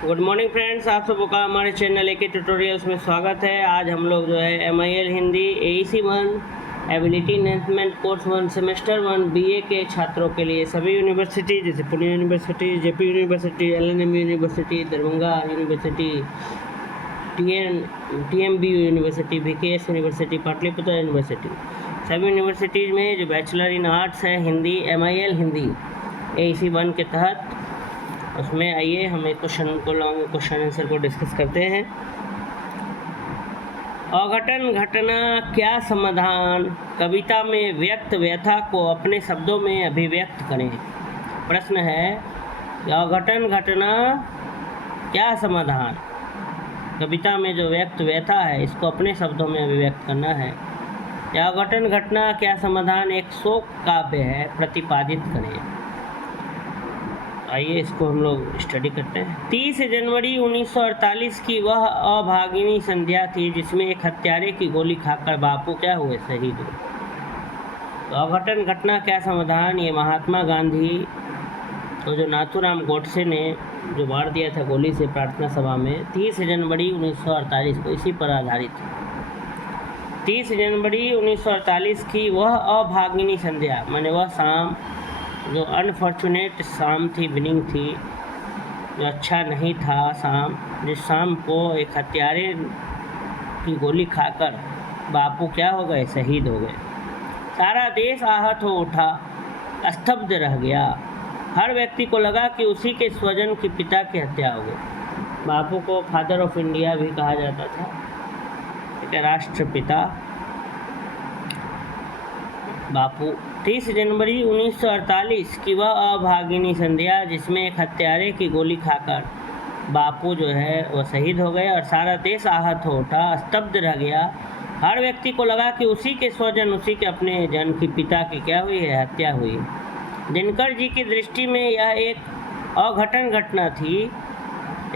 Good morning friends, आप सबों का हमारे चैनल एके ट्यूटोरियल्स में स्वागत है। आज हम लोग जो है MIL Hindi AEC 1 ability enhancement course 1 semester 1 BA के छात्रों के लिए सभी यूनिवर्सिटी जैसे Pune university, JP university, LNM university, Darbhanga university, TMBU university, VKS university, Pataliputra university, सभी यूनिवर्सिटीज़ में जो बैचलर इन आर्ट्स है हिंदी MIL हिंदी AEC 1 के तहत, उसमें आइए हम एक क्वेश्चन आंसर को डिस्कस करते हैं। अघटन घटना क्या समाधान, कविता में व्यक्त व्यथा को अपने शब्दों में अभिव्यक्त करें। प्रश्न है कि अघटन घटना क्या समाधान, कविता में जो व्यक्त व्यथा है इसको अपने शब्दों में अभिव्यक्त करना है। या अघटन घटना क्या समाधान एक शोक काव्य है, प्रतिपादित करें। आइए इसको हम लोग स्टडी करते हैं। 30 जनवरी 1948 की वह अभागिनी संध्या थी जिसमें एक हत्यारे की गोली खाकर बापू क्या हुए, शहीद हुए। तो अघटन घटना क्या समाधान, ये महात्मा गांधी तो जो नाथूराम गोडसे ने जो मार दिया था गोली से प्रार्थना सभा में 30 जनवरी 1948 को, इसी पर आधारित है। 30 जनवरी 1948 की वह अभागिनी संध्या माने वह शाम जो अनफॉर्चुनेट शाम थी, विनिंग थी, जो अच्छा नहीं था शाम, जिस शाम को एक हत्यारे की गोली खाकर बापू क्या हो गए, शहीद हो गए। सारा देश आहत हो उठा, स्तब्ध रह गया। हर व्यक्ति को लगा कि उसी के स्वजन की पिता की हत्या हो गई। बापू को फादर ऑफ इंडिया भी कहा जाता था, ठीक है, राष्ट्रपिता बापू। 30 जनवरी 1948 की वह अभागिनी संध्या जिसमें एक हत्यारे की गोली खाकर बापू जो है वह शहीद हो गए और सारा देश आहत हो उठा, स्तब्ध रह गया। हर व्यक्ति को लगा कि उसी के स्वजन, उसी के अपने जन की पिता की क्या हुई है, हत्या हुई। दिनकर जी की दृष्टि में यह एक अघटन घटना थी।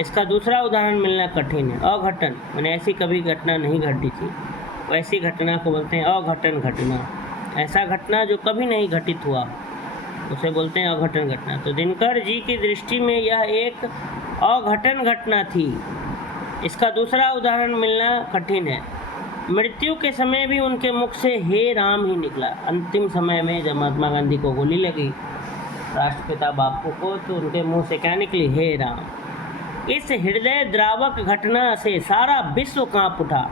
इसका दूसरा उदाहरण मिलना कठिन है। अघटन माने ऐसी कभी घटना नहीं घटी थी, वैसी घटना को बोलते हैं अघटन घटना। ऐसा घटना जो कभी नहीं घटित हुआ उसे बोलते हैं अघटन घटना। तो दिनकर जी की दृष्टि में यह एक अघटन घटना थी। इसका दूसरा उदाहरण मिलना कठिन है। मृत्यु के समय भी उनके मुख से हे राम ही निकला। अंतिम समय में जब महात्मा गांधी को गोली लगी, राष्ट्रपिता बापू को, तो उनके मुंह से क्या निकली, हे राम। इस हृदय द्रावक घटना से सारा विश्व कांप उठा,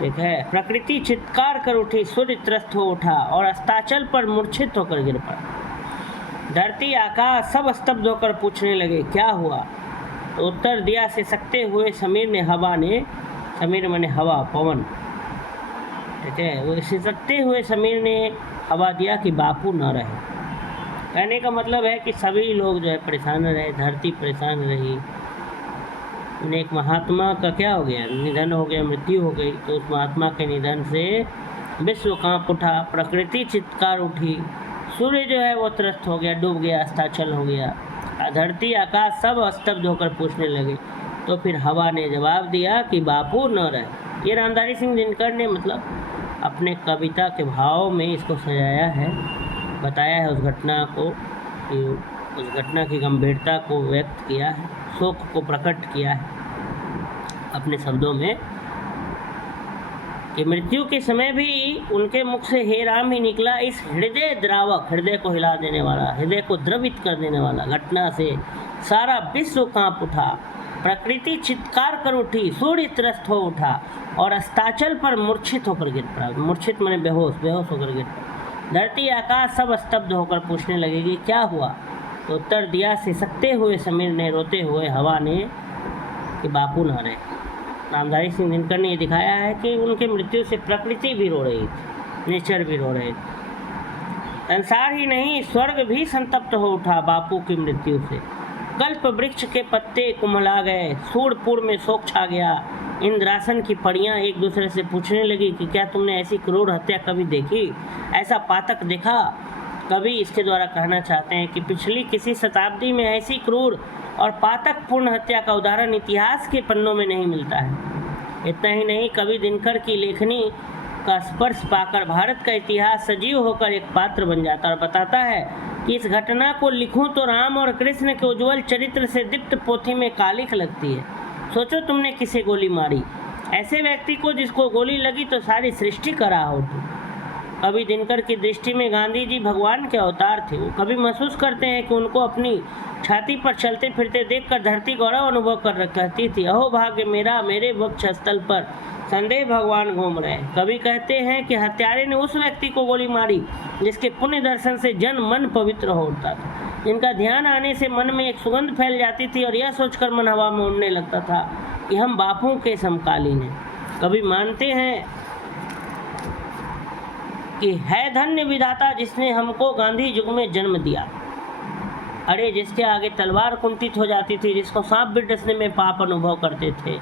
ठीक है। प्रकृति चित्कार कर उठी, सूर्य त्रस्त हो उठा और अस्ताचल पर मूर्छित होकर गिर पड़ा। धरती आकाश सब स्तब्ध होकर पूछने लगे क्या हुआ। तो उत्तर दिया सिसकते हुए समीर ने, हवा ने, समीर माने हवा, पवन, ठीक है, वो सिसकते हुए समीर ने हवा दिया कि बापू न रहे। कहने का मतलब है कि सभी लोग जो है परेशान रहे, धरती परेशान रही। एक महात्मा का क्या हो गया, निधन हो गया, मृत्यु हो गई। तो उस महात्मा के निधन से विश्व कांप उठा, प्रकृति चित्कार उठी, सूर्य जो है वो त्रस्त हो गया, डूब गया, अस्ताचल हो गया, धरती आकाश सब स्तब्ध होकर पूछने लगे। तो फिर हवा ने जवाब दिया कि बापू न रहे। ये रामधारी सिंह दिनकर ने मतलब अपने कविता के भाव में इसको सजाया है, बताया है उस घटना को, कि उस घटना की गंभीरता को व्यक्त किया है, शोक को प्रकट किया है अपने शब्दों में कि मृत्यु के समय भी उनके मुख से हे राम ही निकला। इस हृदय द्रावक, हृदय को हिला देने वाला, हृदय को द्रवित कर देने वाला घटना से सारा विश्व कांप उठा, प्रकृति चित्कार कर उठी, सूर्य त्रस्त हो उठा और अस्ताचल पर मूर्छित होकर गिर पड़ा। मूर्छित माने बेहोश, बेहोश होकर गिर पड़ा। धरती आकाश सब स्तब्ध होकर पूछने लगेगी क्या हुआ। तो उत्तर दिया सिसकते हुए समीर ने, रोते हुए हवा ने, कि बापू न रहे। रामधारी सिंह दिनकर ने ये दिखाया है कि उनके मृत्यु से प्रकृति भी रो रही थी, नेचर भी रो रहे थे। संसार ही नहीं स्वर्ग भी संतप्त हो उठा बापू की मृत्यु से। कल्प वृक्ष के पत्ते कुम्हला गए, सूरपुर में शोक छा गया। इंद्रासन की परियां एक दूसरे से पूछने लगी कि क्या तुमने ऐसी क्रूर हत्या कभी देखी, ऐसा पातक देखा कभी। इसके द्वारा कहना चाहते हैं कि पिछली किसी शताब्दी में ऐसी क्रूर और पातकपूर्ण हत्या का उदाहरण इतिहास के पन्नों में नहीं मिलता है। इतना ही नहीं, कवि दिनकर की लेखनी का स्पर्श पाकर भारत का इतिहास सजीव होकर एक पात्र बन जाता और बताता है इस घटना को लिखूं तो राम और कृष्ण के उज्जवल चरित्र से दीप्त पोथी में कालिख लगती है। सोचो तुमने किसे गोली मारी, ऐसे व्यक्ति को जिसको गोली लगी तो सारी सृष्टि करा हो तुम। कभी दिनकर की दृष्टि में गांधी जी भगवान के अवतार थे। वो कभी महसूस करते हैं कि उनको अपनी छाती पर चलते फिरते देखकर धरती गौरव अनुभव कर कहती थी, अहो भाग्य मेरा, मेरे वक्ष स्थल पर संदेह भगवान घूम रहे हैं। कभी कहते हैं कि हत्यारे ने उस व्यक्ति को गोली मारी जिसके पुण्य दर्शन से जन मन पवित्र हो उठता था, जिनका ध्यान आने से मन में एक सुगंध फैल जाती थी और यह सोचकर मन हवा में उड़ने लगता था कि हम बापू के समकालीन हैं। कभी मानते हैं कि है धन्य विधाता जिसने हमको गांधी युग में जन्म दिया। अरे जिसके आगे तलवार कुंठित हो जाती थी, जिसको सांप भी डसने में पाप अनुभव करते थे,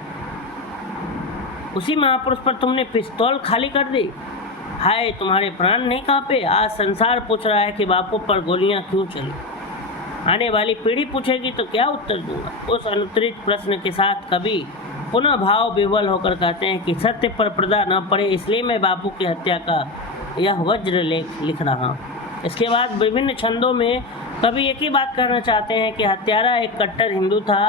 उसी महापुरुष पर तुमने पिस्तौल खाली कर दी। हाय तुम्हारे प्राण नहीं कांपे। आज संसार पूछ रहा है कि बापू पर गोलियां क्यों चली। आने वाली पीढ़ी पूछेगी तो क्या उत्तर दूंगा। उस अनुत्तरित प्रश्न के साथ कभी पुनः भाव विवल होकर कहते हैं कि सत्य पर पर्दा न पड़े, इसलिए मैं बापू की हत्या का यह वज्र लेख लिख रहा हूँ। इसके बाद विभिन्न छंदों में कभी एक ही बात कहना चाहते हैं कि हत्यारा एक कट्टर हिंदू था,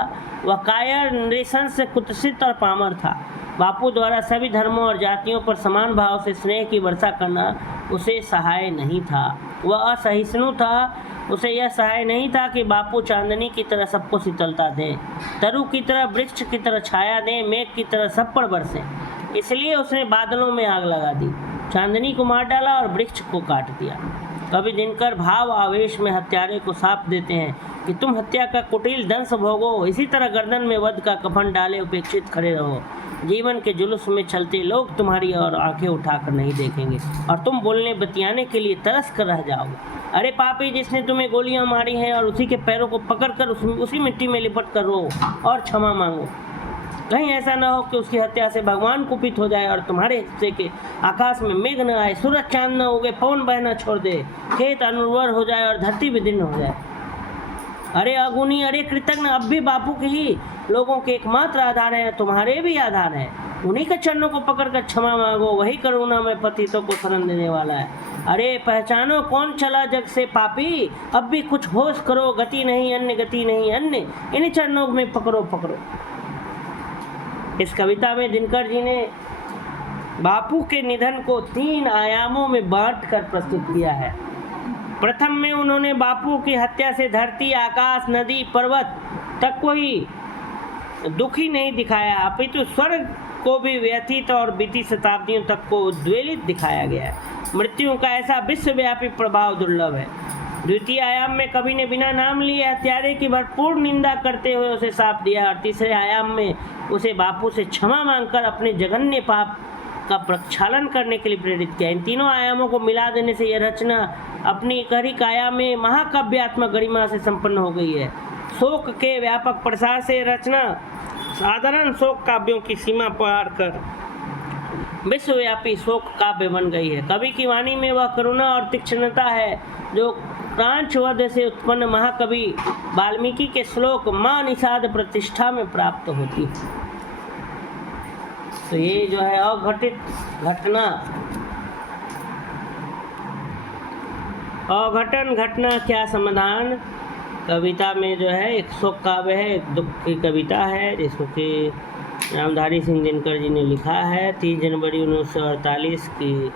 वह कायर, नृशंस, कुत्सित और पामर था। बापू द्वारा सभी धर्मों और जातियों पर समान भाव से स्नेह की वर्षा करना उसे सहाय नहीं था। वह असहिष्णु था। उसे यह सहाय नहीं था कि बापू चांदनी की तरह सबको शीतलता दें, तरु की तरह, वृक्ष की तरह छाया दें, मेघ की तरह सब पर बरसें। इसलिए उसने बादलों में आग लगा दी, चांदनी को मार डाला और वृक्ष को काट दिया। कभी दिनकर भाव आवेश में हत्यारे को साप देते हैं कि तुम हत्या का कुटिल दंश भोगो, इसी तरह गर्दन में वध का कफन डाले उपेक्षित खड़े रहो। जीवन के जुलूस में चलते लोग तुम्हारी और आंखें उठाकर नहीं देखेंगे और तुम बोलने बतियाने के लिए तरस कर रह जाओगे। अरे पापी, जिसने तुम्हें गोलियां मारी हैं और उसी के पैरों को पकड़कर उसी मिट्टी में लिपट कर रो और क्षमा मांगो। कहीं ऐसा न हो कि उसकी हत्या से भगवान कुपित हो जाए और तुम्हारे हिस्से के आकाश में मेघ न आए, सूरज चांद न उगे, पवन बहना छोड़ दे, खेत अनुर्वर हो जाए और धरती विदीर्ण हो जाए। अरे अगुनी, अरे कृतज्ञ, अब भी बापू के ही लोगों के एकमात्र आधार हैं, तुम्हारे भी आधार हैं। उन्हीं के चरणों को पकड़कर क्षमा मांगो, वही करुणा में पतितों को शरण देने वाला है। अरे पहचानो कौन चला जग से पापी, अब भी कुछ होश करो, गति नहीं अन्य, गति नहीं अन्य, इन चरणों में पकड़ो पकड़ो। इस कविता में दिनकर जी ने बापू के निधन को 3 आयामों में बांटकर प्रस्तुत किया है। प्रथम में उन्होंने बापू की हत्या से धरती, आकाश, नदी, पर्वत तक कोई दुखी नहीं दिखाया, अपितु स्वर्ग को भी व्यथित और बीती शताब्दियों तक को उद्वेलित दिखाया गया है। मृत्यु का ऐसा विश्वव्यापी प्रभाव दुर्लभ है। द्वितीय आयाम में कवि ने बिना नाम लिए हत्यारे की भरपूर निंदा करते हुए उसे साफ दिया और तीसरे आयाम में उसे बापू से क्षमा मांगकर अपने जघन्य पाप का प्रक्षालन करने के लिए प्रेरित किया। इन तीनों आयामों को मिला देने से यह रचना अपनी एकहरी काया में महाकाव्यात्मक गरिमा से संपन्न हो गई है। शोक के व्यापक प्रसार से रचना साधारण शोक काव्यों की सीमा पार कर विश्वव्यापी शोक काव्य बन गई है। कवि की वाणी में वह करुणा और तीक्ष्णता है जो क्रांचवध से उत्पन्न महाकवि वाल्मीकि के श्लोक मां निषाद प्रतिष्ठा में प्राप्त होती है। तो ये जो है अघटित घटना, अघटन घटना क्या समाधान कविता में जो है एक शोक काव्य है, एक दुख की कविता है जिसको कि रामधारी सिंह दिनकर जी ने लिखा है। 30 जनवरी 1948 की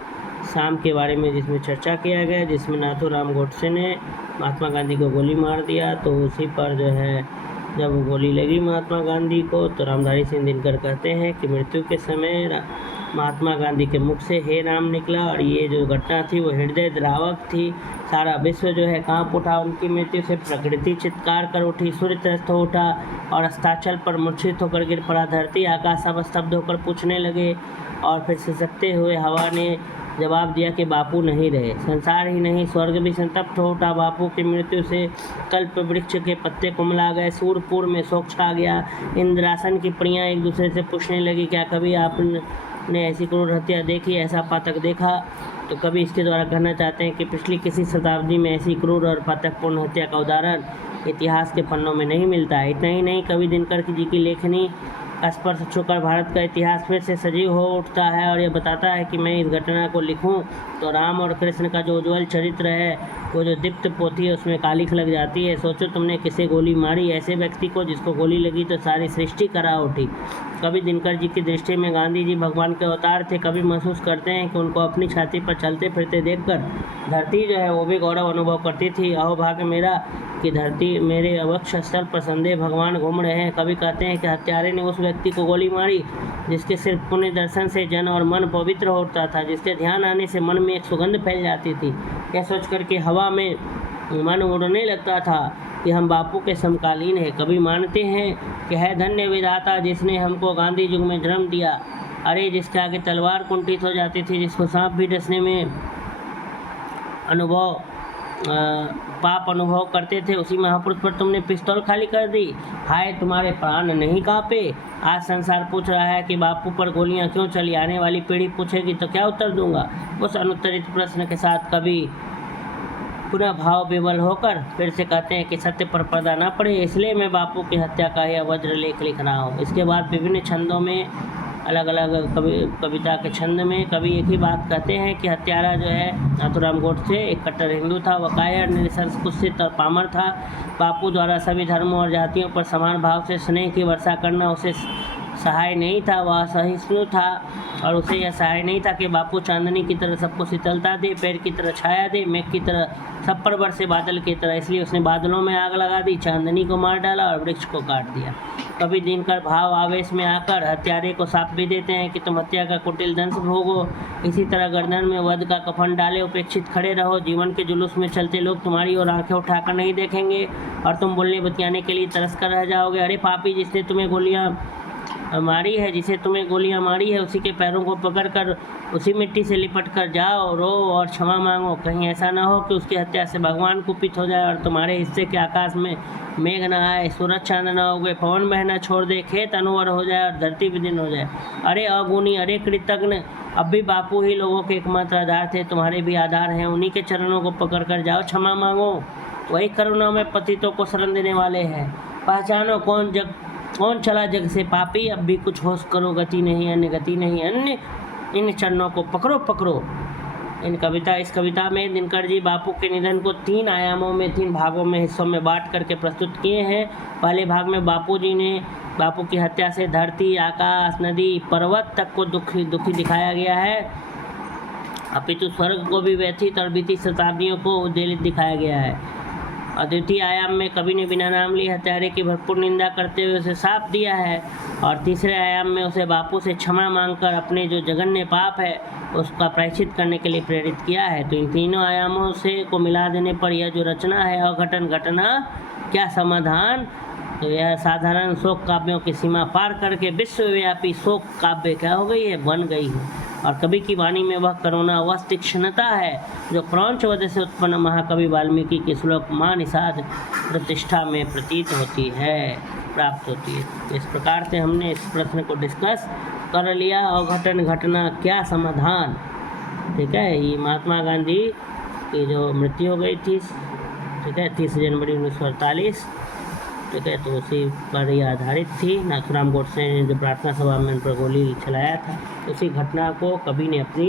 शाम के बारे में जिसमें चर्चा किया गया, जिसमें नाथूराम गोडसे ने महात्मा गांधी को गोली मार दिया। तो उसी पर जो है जब गोली लगी महात्मा गांधी को तो रामधारी सिंह दिनकर कहते हैं कि मृत्यु के समय महात्मा गांधी के मुख से हे राम निकला और ये जो घटना थी वो हृदय द्रावक थी। सारा विश्व जो है कांप उठा उनकी मृत्यु से, प्रकृति चित्कार कर उठी, सूर्य त्रस्त हो उठा और अस्ताचल पर मूर्छित होकर गिर पड़ा। धरती आकाश सब स्तब्ध होकर पूछने लगे और फिर सिसकते हुए हवा ने जवाब दिया कि बापू नहीं रहे। संसार ही नहीं स्वर्ग भी संतप्त हो उठा बापू की मृत्यु से। कल्प वृक्ष के पत्ते कुमला गए, सूरपुर में शोक छा गया। इंद्रासन की प्रियां एक दूसरे से पूछने लगी क्या कभी आपने ऐसी क्रूर हत्या देखी, ऐसा पातक देखा। तो कभी इसके द्वारा कहना चाहते हैं कि पिछली किसी शताब्दी में ऐसी क्रूर और पातकपूर्ण हत्या का उदाहरण इतिहास के पन्नों में नहीं मिलता है। इतना ही नहीं, कवि दिनकर जी की लेखनी स्पर्श छूकर भारत का इतिहास फिर से सजीव हो उठता है और ये बताता है कि मैं इस घटना को लिखूं तो राम और कृष्ण का जो उज्ज्वल चरित्र है, वो जो दीप्त पोथी है, उसमें कालिख लग जाती है। सोचो तुमने किसे गोली मारी, ऐसे व्यक्ति को जिसको गोली लगी तो सारी सृष्टि करा उठी। कभी दिनकर जी की दृष्टि में गांधी जी भगवान के अवतार थे, कभी महसूस करते हैं कि उनको अपनी छाती पर चलते फिरते देखकर धरती जो है वो भी गौरव अनुभव करती थी। अहो भाग्य मेरा कि धरती मेरे अवक्ष स्थल पर संदेह भगवान घूम रहे हैं। कभी कहते हैं कि हत्यारे ने उस व्यक्ति को गोली मारी जिसके सिर्फ पुण्य दर्शन से जन और मन पवित्र होता था, जिसके ध्यान आने से मन में एक सुगंध फैल जाती थी। यह सोचकर के हवा में मन उड़ने लगता था कि हम बापू के समकालीन हैं। कभी मानते हैं कि है धन्य विधाता जिसने हमको गांधी युग में जन्म दिया। अरे जिसके आगे तलवार कुंठित हो जाती थी, जिसको सांप भी डसने में पाप अनुभव करते थे, उसी महापुरुष पर तुमने पिस्तौल खाली कर दी। हाय तुम्हारे प्राण नहीं कांपे। आज संसार पूछ रहा है कि बापू पर गोलियां क्यों चली। आने वाली पीढ़ी पूछेगी तो क्या उत्तर दूंगा। उस अनुत्तरित प्रश्न के साथ कभी पुनः भाव विवल होकर फिर से कहते हैं कि सत्य पर पर्दा ना पड़े, इसलिए मैं बापू की हत्या का यह वज्र लेख लिख रहा हूँ। इसके बाद विभिन्न छंदों में अलग अलग कविता के छंद में कवि एक ही बात कहते हैं कि हत्यारा जो है नाथूराम गोडसे एक कट्टर हिंदू था, वह कायर, निरंकुश, कुत्सित और पामर था। बापू द्वारा सभी धर्मों और जातियों पर समान भाव से स्नेह की वर्षा करना उसे सहाय नहीं था, वह असहिष्णु था और उसे यह सहाय नहीं था कि बापू चांदनी की तरह सबको शीतलता दे, पेड़ की तरह छाया दे, मेघ की तरह सब पर बरसे बादल की तरह। इसलिए उसने बादलों में आग लगा दी, चांदनी को मार डाला और वृक्ष को काट दिया। कभी दिनकर भाव आवेश में आकर हत्यारे को साप भी देते हैं कि तुम हत्या का कुटिल दंश भोगो, इसी तरह गर्दन में वध का कफन डाले उपेक्षित खड़े रहो। जीवन के जुलूस में चलते लोग तुम्हारी ओर आंखें उठाकर नहीं देखेंगे और तुम बोलने बतियाने के लिए तरस कर रह जाओगे। अरे पापी, जिसने तुम्हें गोलियां मारी है, उसी के पैरों को पकड़कर उसी मिट्टी से लिपट कर जाओ, रो और क्षमा मांगो। कहीं ऐसा ना हो कि उसकी हत्या से भगवान कुपित हो जाए और तुम्हारे हिस्से के आकाश में मेघ न आए, सूरज चांद न उगे, पवन बहना छोड़ दे, खेत अनवर हो जाए और धरती विदीर्ण हो जाए। अरे अगुणी, अरे कृतज्ञ, अब भी बापू ही लोगों के एकमात्र आधार थे, तुम्हारे भी आधार हैं। उन्हीं के चरणों को पकड़ कर जाओ, क्षमा मांगो। वही करुणा में पतितों को शरण देने वाले हैं। पहचानो कौन चला जग से पापी, अब भी कुछ होश करो, गति नहीं अन्य इन चरणों को पकड़ो। इस कविता में दिनकर जी बापू के निधन को 3 आयामों में, 3 भागों में, हिस्सों में बांट करके प्रस्तुत किए हैं। पहले भाग में बापू की हत्या से धरती, आकाश, नदी, पर्वत तक को दुखी दिखाया गया है, अपितु स्वर्ग को भी व्यथित और बीती शताब्दियों को उद्वेलित दिखाया गया है। और द्वितीय आयाम में कवि ने बिना नाम लिए हत्यारे की भरपूर निंदा करते हुए उसे साफ दिया है और तीसरे आयाम में उसे बापू से क्षमा मांगकर अपने जो जघन्य पाप है उसका प्रायश्चित करने के लिए प्रेरित किया है। तो इन तीनों आयामों से को मिला देने पर यह जो रचना है, अघटन घटना क्या समाधान, तो यह साधारण शोक काव्यों की सीमा पार करके विश्वव्यापी शोक काव्य क्या हो गई है, बन गई है। और कवि की वाणी में वह करुणा, वह तीक्ष्णता है जो क्रौंच वध से उत्पन्न महाकवि वाल्मीकि के श्लोक मां निषाद प्रतिष्ठा में प्रतीत होती है, प्राप्त होती है। इस प्रकार से हमने इस प्रश्न को डिस्कस कर लिया। अघटन घटना क्या समाधान, ठीक है। ये महात्मा गांधी की जो मृत्यु हो गई थी, ठीक है, 30 जनवरी 1948, ठीक है, तो उसी पर ही आधारित थी। नाथूराम गोडसे ने जो प्रार्थना सभा में उन पर गोली चलाया था, उसी घटना को कवि ने अपनी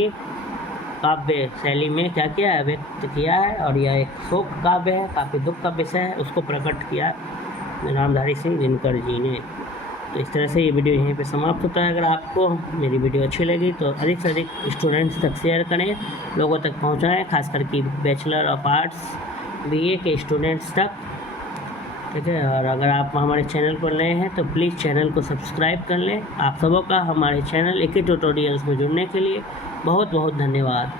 काव्य शैली में क्या किया है, व्यक्त किया है। और यह एक शोक काव्य है, काफ़ी दुख का विषय है, उसको प्रकट किया नामधारी सिंह दिनकर जी ने। तो इस तरह से ये वीडियो यहीं पे समाप्त होता है। अगर आपको मेरी वीडियो अच्छी लगी तो अधिक से अधिक स्टूडेंट्स तक शेयर करें, लोगों तक पहुँचाएँ, खासकर कि बैचलर ऑफ आर्ट्स BA के स्टूडेंट्स तक, ठीक है। और अगर आप हमारे चैनल पर नए हैं तो प्लीज़ चैनल को सब्सक्राइब कर लें। आप सबों का हमारे चैनल AK ट्यूटोरियल्स में जुड़ने के लिए बहुत बहुत धन्यवाद।